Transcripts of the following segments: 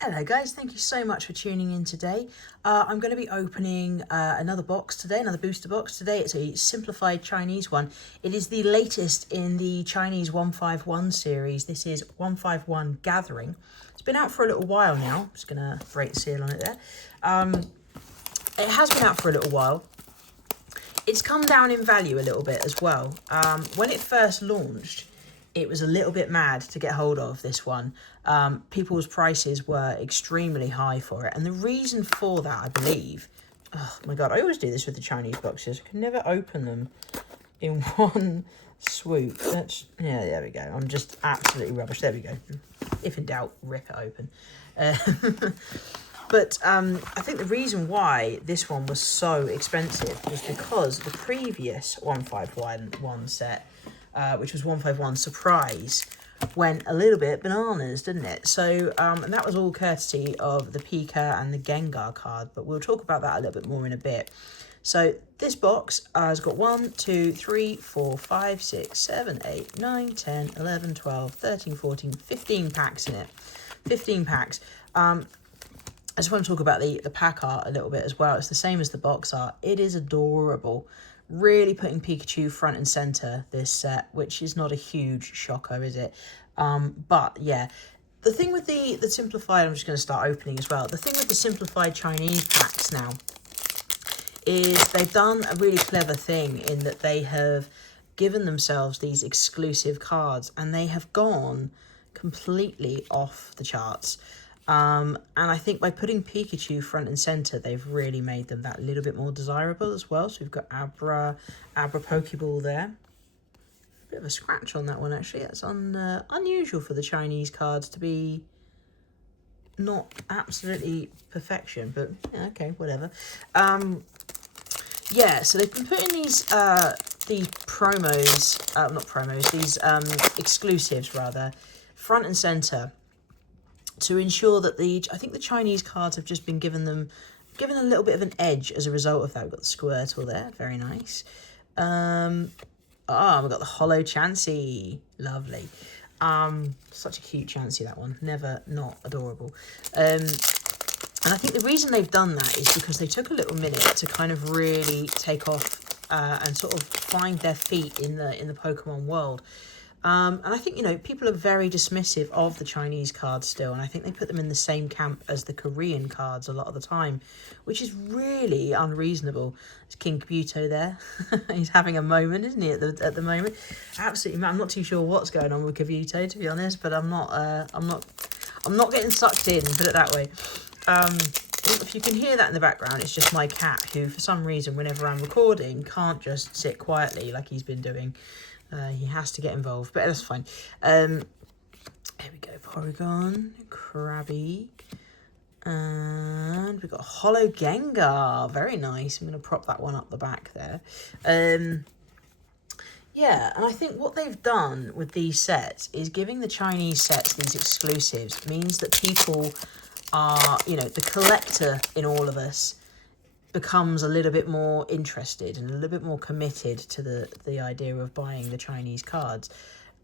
Hello guys, thank you so much for tuning in today. I'm going to be opening another box today, another booster box. Today it's a simplified Chinese one. It is the latest in the Chinese 151 series. This is 151 Gathering. It's been out for a little while now. I'm just going to break the seal on it there. It has been out for a little while. It's come down in value a little bit as well. When it first launched, it was a little bit mad to get hold of this one. People's prices were extremely high for it. And the reason for that, I believe... Oh my god, I always do this with the Chinese boxes. I can never open them in one swoop. Yeah, there we go. I'm just absolutely rubbish. There we go. If in doubt, rip it open. But I think the reason why this one was so expensive was because the previous 151 set... which was 151 Surprise, went a little bit bananas, didn't it? So, and that was all courtesy of the Pika and the Gengar card, but we'll talk about that a little bit more in a bit. So, this box has got 1, 2, 3, 4, 5, 6, 7, 8, 9, 10, 11, 12, 13, 14, 15 packs in it. 15 packs. I just want to talk about the pack art a little bit as well. It's the same as the box art. It is adorable. Really putting Pikachu front and centre this set, which is not a huge shocker, is it? But yeah, the thing with the simplified, I'm just going to start opening as well. The thing with the simplified Chinese packs now is they've done a really clever thing in that they have given themselves these exclusive cards and they have gone completely off the charts. And I think by putting Pikachu front and centre, they've really made them that little bit more desirable as well. So we've got Abra Pokeball there. Bit of a scratch on that one, actually. That's unusual for the Chinese cards to be not absolutely perfection, but yeah, okay, whatever. Yeah, so they've been putting these exclusives rather, front and centre, to ensure that I think the Chinese cards have just been given a little bit of an edge as a result of that. We've got the Squirtle there, very nice. We've got the Holo Chansey, lovely. Such a cute Chansey, that one, never not adorable. And I think the reason they've done that is because they took a little minute to kind of really take off and sort of find their feet in the Pokemon world. And I think, people are very dismissive of the Chinese cards still, and I think they put them in the same camp as the Korean cards a lot of the time, which is really unreasonable. There's King Kabuto there. He's having a moment, isn't he, at the moment? Absolutely, I'm not too sure what's going on with Kabuto, to be honest, but I'm not getting sucked in, put it that way. If you can hear that in the background, it's just my cat, who for some reason, whenever I'm recording, can't just sit quietly like he's been doing. He has to get involved, but that's fine. Here we go, Porygon, Krabby, and we've got a Holo Gengar. Very nice. I'm going to prop that one up the back there. Yeah, and I think what they've done with these sets is giving the Chinese sets these exclusives means that people are, the collector in all of us becomes a little bit more interested and a little bit more committed to the idea of buying the Chinese cards,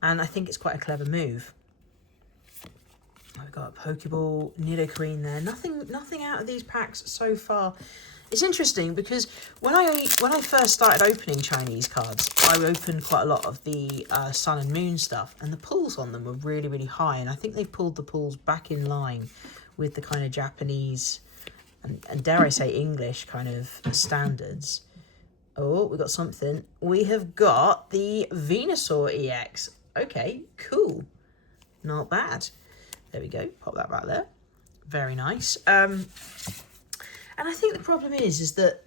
and I think it's quite a clever move. We've got a Pokeball, Nidoqueen there. Nothing out of these packs so far. It's interesting because when I first started opening Chinese cards, I opened quite a lot of the Sun and Moon stuff, and the pulls on them were really, really high, and I think they've pulled the pulls back in line with the kind of Japanese and dare I say English kind of standards. Oh, we got something. We have got the Venusaur EX. Okay, cool. Not bad. There we go. Pop that back there. Very nice. And I think the problem is that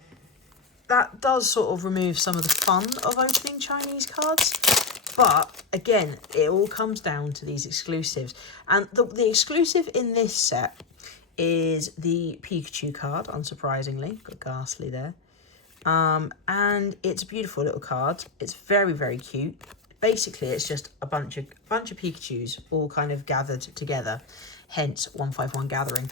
does sort of remove some of the fun of opening Chinese cards. But again, it all comes down to these exclusives. And the exclusive in this set is the Pikachu card, unsurprisingly. Got Ghastly there. And it's a beautiful little card. It's very, very cute. Basically, it's just a bunch of Pikachus all kind of gathered together. Hence, 151 Gathering.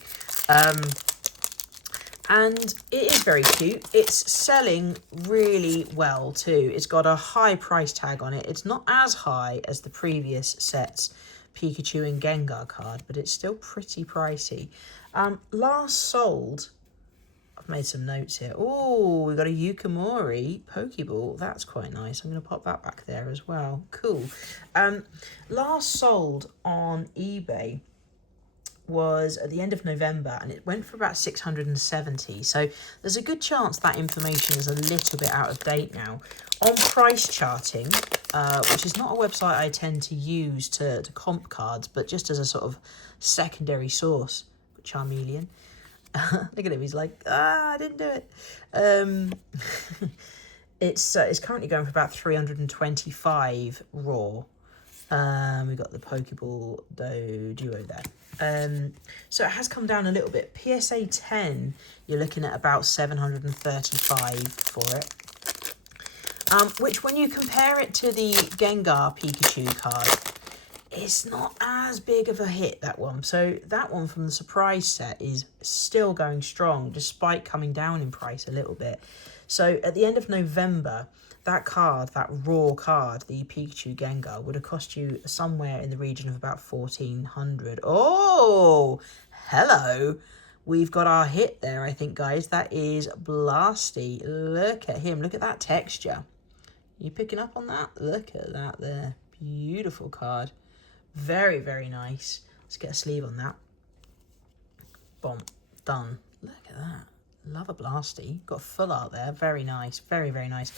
And it is very cute. It's selling really well too. It's got a high price tag on it. It's not as high as the previous sets, Pikachu and Gengar card, but it's still pretty pricey. Last sold, I've made some notes here. Oh, we got a Yukimori Pokeball. That's quite nice. I'm going to pop that back there as well. Cool. Last sold on eBay was at the end of November, and it went for about 670. So there's a good chance that information is a little bit out of date now. On Price Charting, which is not a website I tend to use to comp cards, but just as a sort of secondary source. Charmeleon. Look at him, he's like, I didn't do it. It's currently going for about 325 raw. We got the Pokeball Duo there. So it has come down a little bit. PSA 10, you're looking at about 735 for it. Which, when you compare it to the Gengar Pikachu card, it's not as big of a hit, that one. So that one from the surprise set is still going strong, despite coming down in price a little bit. So at the end of November, that card, that raw card, the Pikachu Gengar, would have cost you somewhere in the region of about 1,400. Oh, hello. We've got our hit there, I think, guys. That is Blasty. Look at him. Look at that texture. You picking up on that? Look at that there. Beautiful card. Very, very nice. Let's get a sleeve on that. Boom. Done. Look at that. Love a Blasty. Got full art there. Very nice. Very, very nice.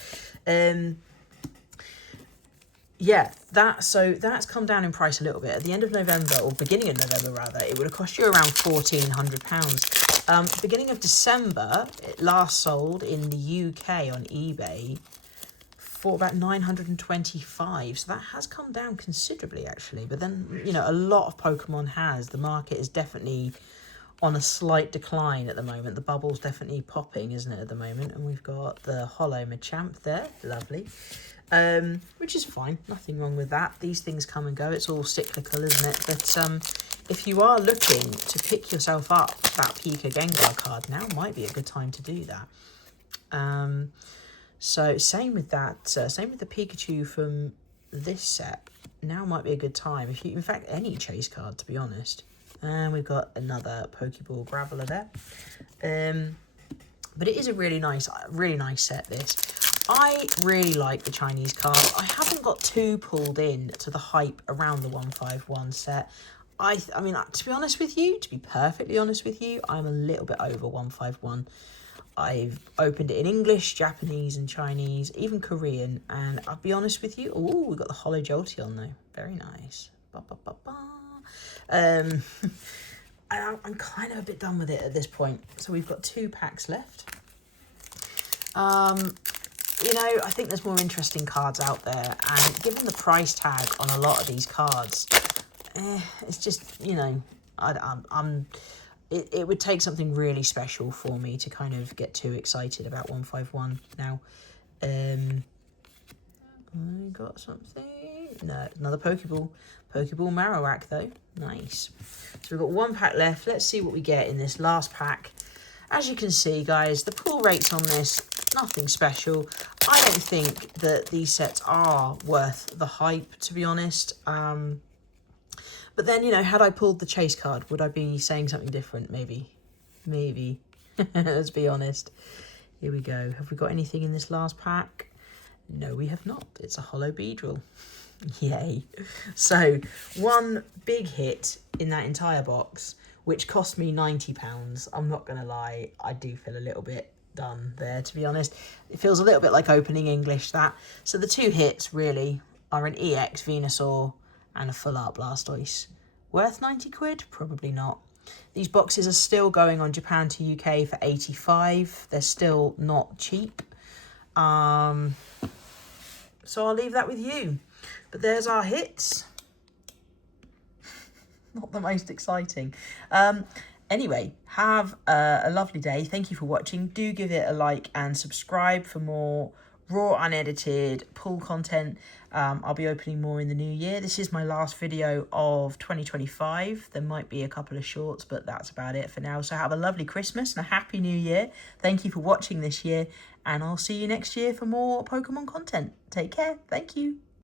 Yeah, that's come down in price a little bit. At the end of November, or beginning of November rather, it would have cost you around £1,400. Beginning of December, it last sold in the UK on eBay for about 925. So that has come down considerably, actually. But then, you know, a lot of Pokemon has. The market is definitely on a slight decline at the moment. The bubble's definitely popping, isn't it, at the moment? And we've got the Holo Machamp there. Lovely. Which is fine. Nothing wrong with that. These things come and go. It's all cyclical, isn't it? But if you are looking to pick yourself up that Pika Gengar card, now might be a good time to do that. So same with that. Same with the Pikachu from this set. Now might be a good time. If you, in fact, any chase card, to be honest. And we've got another Pokeball Graveler there. But it is a really nice set, this. I really like the Chinese cards. I haven't got too pulled in to the hype around the 151 set. I mean, to be honest with you, to be perfectly honest with you, I'm a little bit over 151. I've opened it in English, Japanese and Chinese, even Korean. And I'll be honest with you, oh, we've got the Holo Jolteon though. Very nice. Ba, ba, ba, ba. I'm kind of a bit done with it at this point. So we've got 2 packs left. You know, I think there's more interesting cards out there. And given the price tag on a lot of these cards, it's just, you know, it would take something really special for me to kind of get too excited about 151 now. I got something. No, another Pokeball. Pokeball Marowak, though. Nice. So we've got 1 pack left. Let's see what we get in this last pack. As you can see, guys, the pull rates on this, nothing special. I don't think that these sets are worth the hype, to be honest. But then, you know, had I pulled the chase card, would I be saying something different? Maybe. Maybe. Let's be honest. Here we go. Have we got anything in this last pack? No, we have not. It's a Holo Beedrill. Yay. So, 1 big hit in that entire box, which cost me £90. I'm not going to lie. I do feel a little bit done there, to be honest. It feels a little bit like opening English, that. So the 2 hits, really, are an EX Venusaur and a full art Blastoise. Worth 90 quid? Probably not. These boxes are still going on Japan to UK for 85. They're still not cheap. So I'll leave that with you. But there's our hits. Not the most exciting. Anyway, have a lovely day. Thank you for watching. Do give it a like and subscribe for more raw, unedited, pull content. I'll be opening more in the new year. This is my last video of 2025. There might be a couple of shorts, but that's about it for now. So have a lovely Christmas and a happy new year. Thank you for watching this year, and I'll see you next year for more Pokemon content. Take care. Thank you.